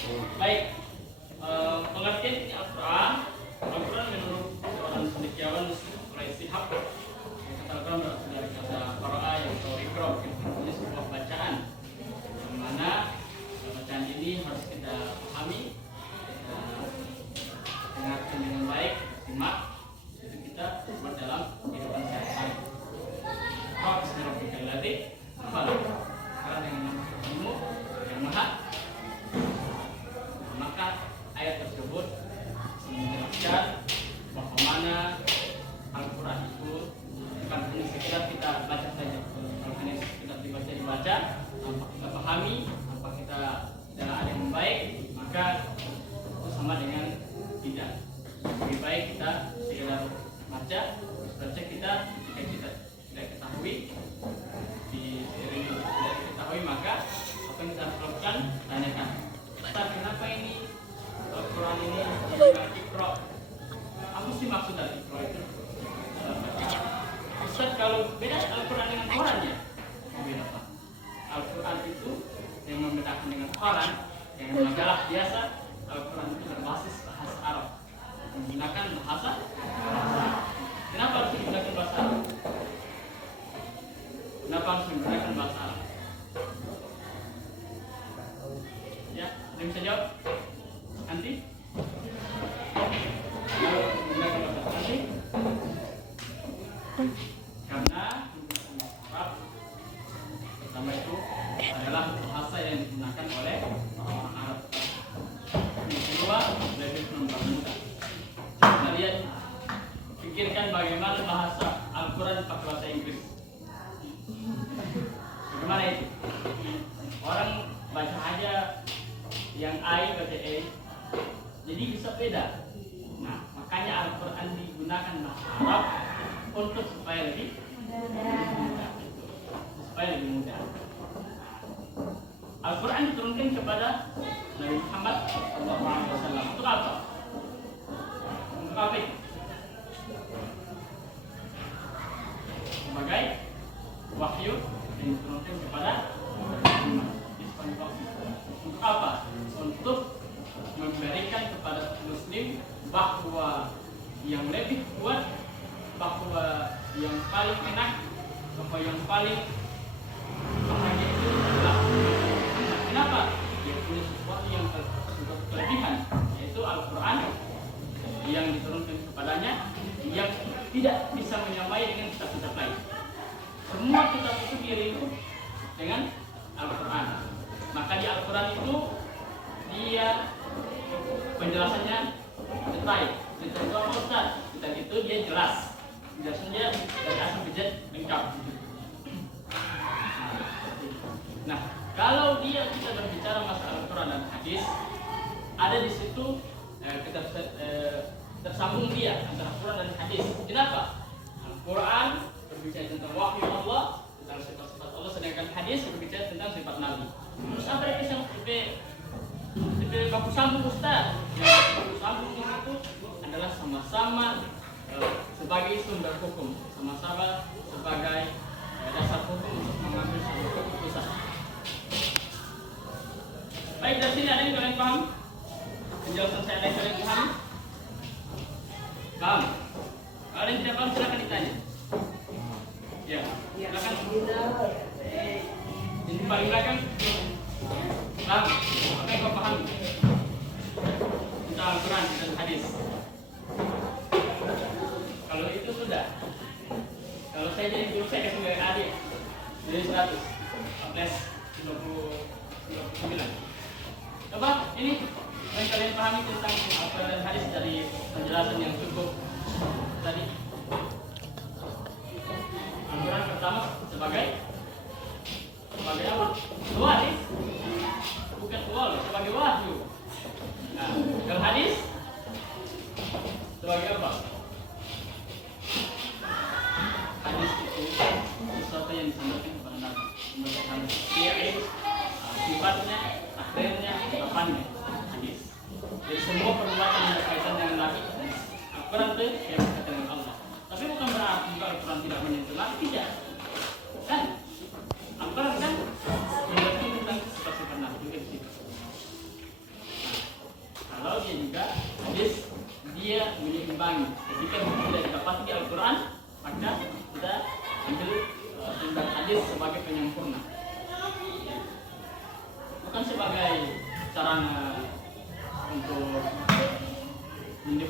Baik, pengertian ini Al-Quran. Al-Quran menurut seorang cendekiawan Quraisy Shihab, kata Al-Quran berasal dari kata qara'a yang ikra, ini sebuah bacaan, yang mana bacaan ini harus kita pahami, kita dengarkan dengan baik, simak, itu kita buat dalam kehidupan sehari-hari. Qur'an bismillahirrahmanirrahim ladzi khalaq, Quran dengan ilmu yang maha. Maka ayat tersebut menjelaskan bahwa mana Al-Quran itu bukan hanya sekedar kita baca saja, bukan hanya sekedar dibaca, tanpa kita pahami, tanpa kita tidak ada yang baik, maka itu sama dengan tidak. Lebih baik kita sekedar baca kita ketika kita tidak ketahui, tidak diketahui, maka apa yang kita harus lakukan, tanyakan. Ustaz, kenapa ini Al-Quran ini dibilang Iqra? Apa sih maksud dari Iqra itu? Ustaz, kalau beda Al-Quran dengan Quran ya? Beda Pak. Al-Quran itu yang membedakan dengan Quran, yang majalah biasa, Al-Quran itu berbasis bahasa Arab, menggunakan bahasa Arab. Kenapa harus menggunakan bahasa Arab? Kenapa harus menggunakan bahasa Arab? Ya, ada yang bisa jawab? Nanti? Kalau menggunakan bahasa nanti? Karena Arab pertama itu adalah bahasa yang digunakan oleh orang Arab. Yang kedua, lebih mempermudah. Kita lihat, pikirkan bagaimana bahasa Al-Quran pakai bahasa Inggris. Bagaimana itu? Orang baca aja yang I baca E, jadi bisa beda. Nah, makanya Al-Quran digunakan bahasa Arab untuk supaya lebih mudah. Al-Quran diturunkan kepada Nabi Muhammad SAW. Untuk apa? Untuk apa itu? Sebagai wahyu yang diturunkan kepada Muhammad. Untuk apa? Untuk memberikan kepada Muslim bahwa yang lebih kuat, bahwa yang paling enak, bahwa yang paling bahagia itu adalah Muhammad. Kenapa? Dia punya sesuatu yang kelebihan, yaitu Al-Quran yang diturunkan kepadanya, yang tidak bisa menyamai dengan kitab-kitab lain. Semua kitab itu diringkus dengan Al-Quran. Maka di Al-Quran itu dia penjelasannya detail. Detail itu apa Ustaz? Detail itu dia jelas. Penjelasannya dari A sampai Z lengkap. Nah, kalau kita berbicara masalah Al-Quran dan hadis, ada di situ tersambung dia antara Al-Quran dan hadis. Kenapa? Al-Quran berbicara tentang wahyu Allah, tentang sifat-sifat Allah, sedangkan hadis berbicara tentang sifat Nabi. Terus apa yang bisa baku sambung Ustaz? Baku sambung di situ adalah sama-sama sebagai sumber hukum, sama-sama sebagai dasar hukum untuk mengambil suatu keputusan. Baik, dari sini ada yang kalian paham? Penjelasan saya ada yang kalian paham? Paham? Kalau yang tidak paham silakan ditanya. Ya, silakan. Ini paling belakang. Paham? Apa yang kau pahami tentang Al-Quran dan hadis? Kalau itu sudah. Kalau saya jadi guru, saya kasih nilai adik jadi 100 14 29. Coba ini yang kalian pahami tentang Al-Quran dan hadis dari penjelasan yang cukup tadi. Al-Quran pertama sebagai apa? Hadis, bukan wal, sebagai wahyu. Nah, kalau hadis sebagai apa? Hadis itu sesuatu yang disampaikan kepada Nabi, memberikan sifatnya, takdirnya, kapannya. Hadis. Jadi semua perbuatan yang berkaitan dengan Nabi, Al-Quran itu yang berkaitan dengan Allah. Tapi bukan berarti juga Al-Quran tidak menyentuh Nabi, tidak. Kan? Al-Quran kan berarti tentang sifat-sifat Nabi juga di situ.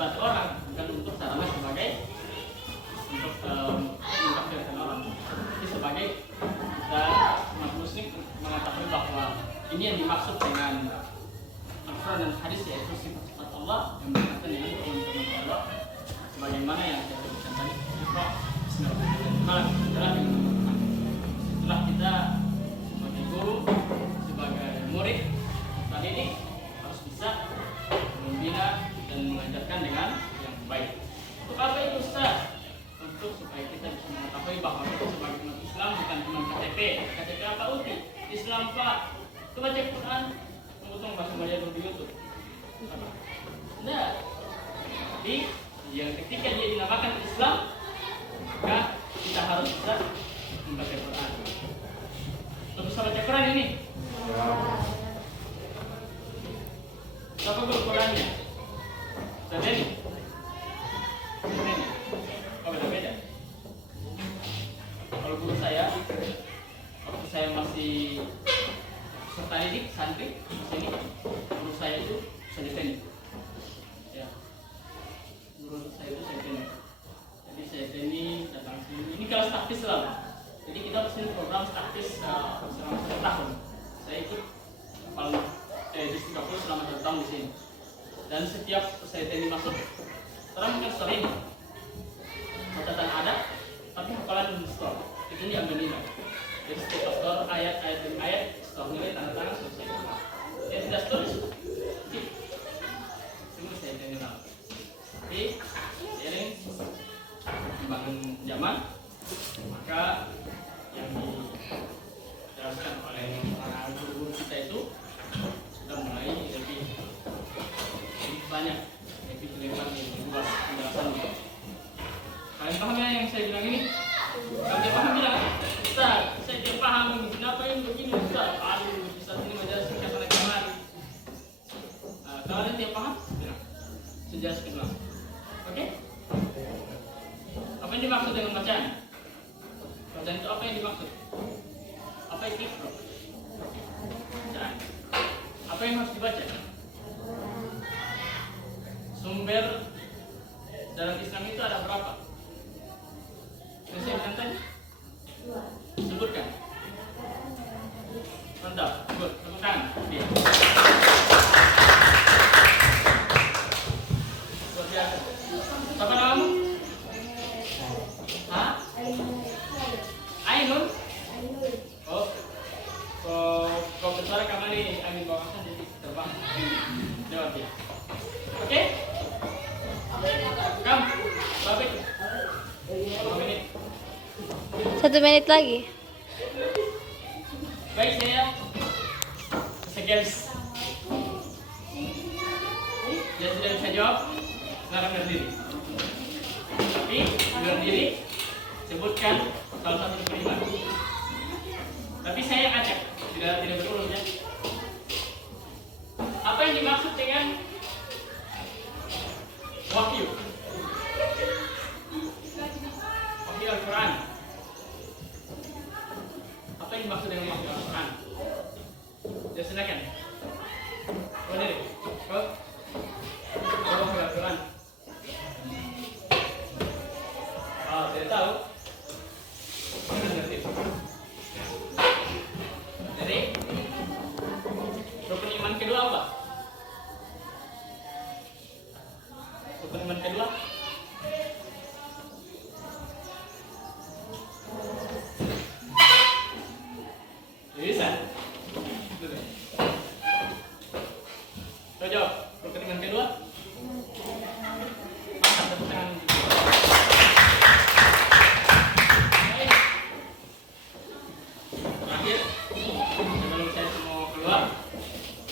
membantu orang, bukan untuk sarana sebagai untuk mengkafirkan orang. Jadi sebagai kita umat muslim mengatakan bahwa ini yang dimaksud dengan Al-Quran dan hadis, yaitu sifat-sifat Allah yang berkaitan dengan turun-turun Allah, sebagaimana yang saya sebutkan tadi. Setelah kita sebagai guru, sebagai murid, tadi ini harus bisa membina dan mengajarkan dengan yang baik. Untuk apa itu Ustaz? Untuk supaya kita bisa mengetahui bahwa kita sebagai umat Islam bukan cuma KTP. KTP apa uti? Islam Pak. Coba cek Quran, untung masih banyak di YouTube. Nah, jadi yang ketika dia dinamakan Islam, maka kita harus bisa membaca Quran. Untuk bisa baca Quran ini, siapa guru Qurannya? Sadeni? Oh, beda-beda. Kalau guru saya, waktu saya masih peserta didik, santri di sini, guru saya itu Sadeni. Ya, guru saya itu Sadeni. Jadi Sadeni datang sini. Ini kelas taktis lah. Jadi kita kesini program taktis selama 1 tahun. Saya ikut kepala di 30 selama 1 tahun di sini. Dan setiap Sadeni masuk, orang mungkin sering catatan ada, tapi hafalan store itu diambil nilai. Jadi setiap store ayat-ayat demi ayat, store nilai tanda tangan selesai. Yang tidak tulis, semua saya kenal. Tapi seiring membangun zaman, maka yang dijelaskan oleh para guru kita itu sudah mulai lebih banyak, lebih lebar, lebih luas penjelasannya. Kalian paham ya yang saya bilang ini? Kalau dia paham bilang, Ustaz, saya tidak paham ini. Kenapa ini begini Ustaz? Aduh, Ustaz ini menjelaskan kepada kemari. Kalau ada yang tidak paham, bilang, saya jelaskan ulang. Oke? Apa yang dimaksud dengan bacaan? Bacaan itu apa yang dimaksud? Apa itu ikhraq? Bacaan. Apa yang harus dibaca? Sumber dalam Islam itu ada berapa? Yang saya bilang tadi? Sebutkan. Mantap, sebut, tepuk tangan. Dia. Luar biasa. Siapa namamu? Hah? Ainun? Oh, Profesor Kamali Amin bawakan jadi terbang. Jawab dia. Oke? Kam, berapa itu? 5 menit. 1 menit lagi. Baik, saya sekilas. Dia sudah bisa jawab, silakan berdiri. Tapi berdiri, sebutkan salah satu beriman. Tapi saya acak, tidak berurut ya. Apa yang dimaksud dengan wahyu? Wahyu Al-Quran. Apa yang dimaksud dengan wahyu Al-Quran? Ya silakan. Boleh. Wahyu Al-Quran. Saya tahu. Jadi rukun iman kedua apa? Rukun iman kedua bisa. Jawab. Rukun iman kedua. Mantap, tepuk tangan. Terakhir, sebelum saya mau keluar,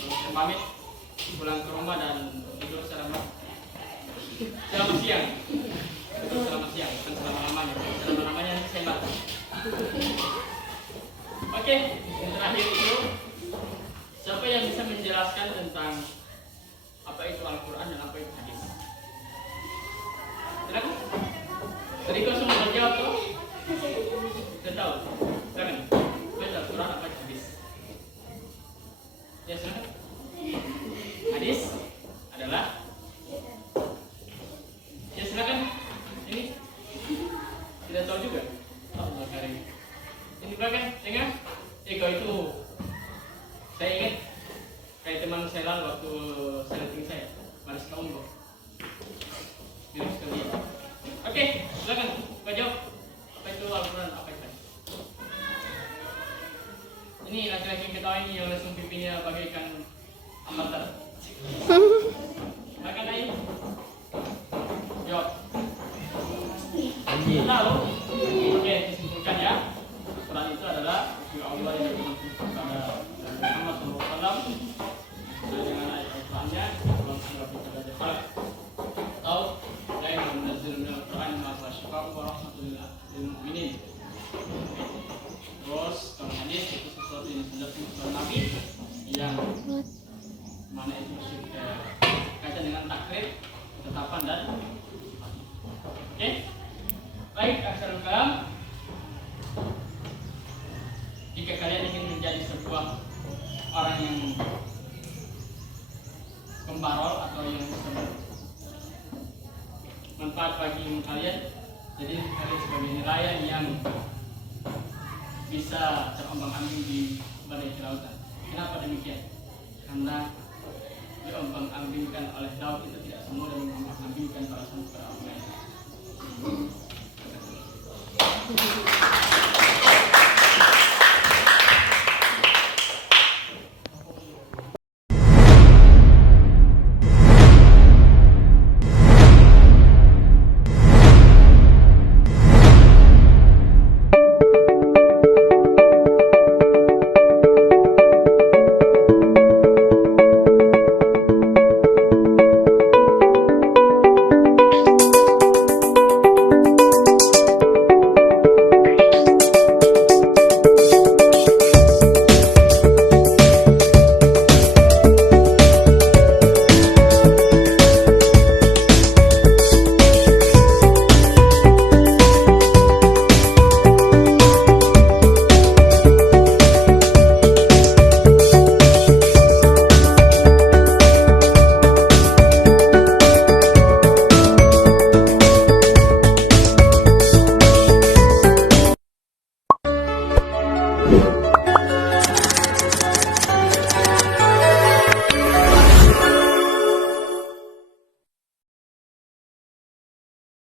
saya pamit pulang ke rumah dan tidur selamat siang. Tidur selamat siang, bukan selama-lamanya. Selama-lamanya nanti saya baca. Oke, yang terakhir itu, siapa yang bisa menjelaskan tentang apa itu Al-Quran dan apa itu hadis? Silakan. Tadi kau semua menjawab tuh? Sudah tahu? Silakan. Apa itu Al-Quran, apa itu hadis? Ya silakan. Hadis adalah Congo. Virus kalian. Oke, silakan. Kau jawab. Apa itu Al-Quran? Apa itu? Ini laki-laki yang ketawa ini yang langsung pipinya bagaikan amatir. Silakan Ayu. Jawab. Tahu? Oke, disimpulkan ya. Quran itu adalah firman Allah yang diturunkan kepada Muhammad SAW dengan ayat Al-Qurannya Allah SWT atau yang menazil min Al-Quran ma huwa syifaa'un wa rahmatun lil mu'minin. Terus kalau hadis itu sesuatu yang sudah disebut Nabi yang mana itu berkaitan dengan takrib, ketetapan dan oke. Baik, akhirul kalam. Jika kalian ingin menjadi sebuah orang yang pembarol atau yang manfaat bagi kalian, jadi kalian sebagai nelayan yang bisa terombang-ambing di badai kelautan. Kenapa demikian? Karena diombang-ambingkan oleh laut itu tidak semua dan mengombang-ambingkan para sampai orang lain.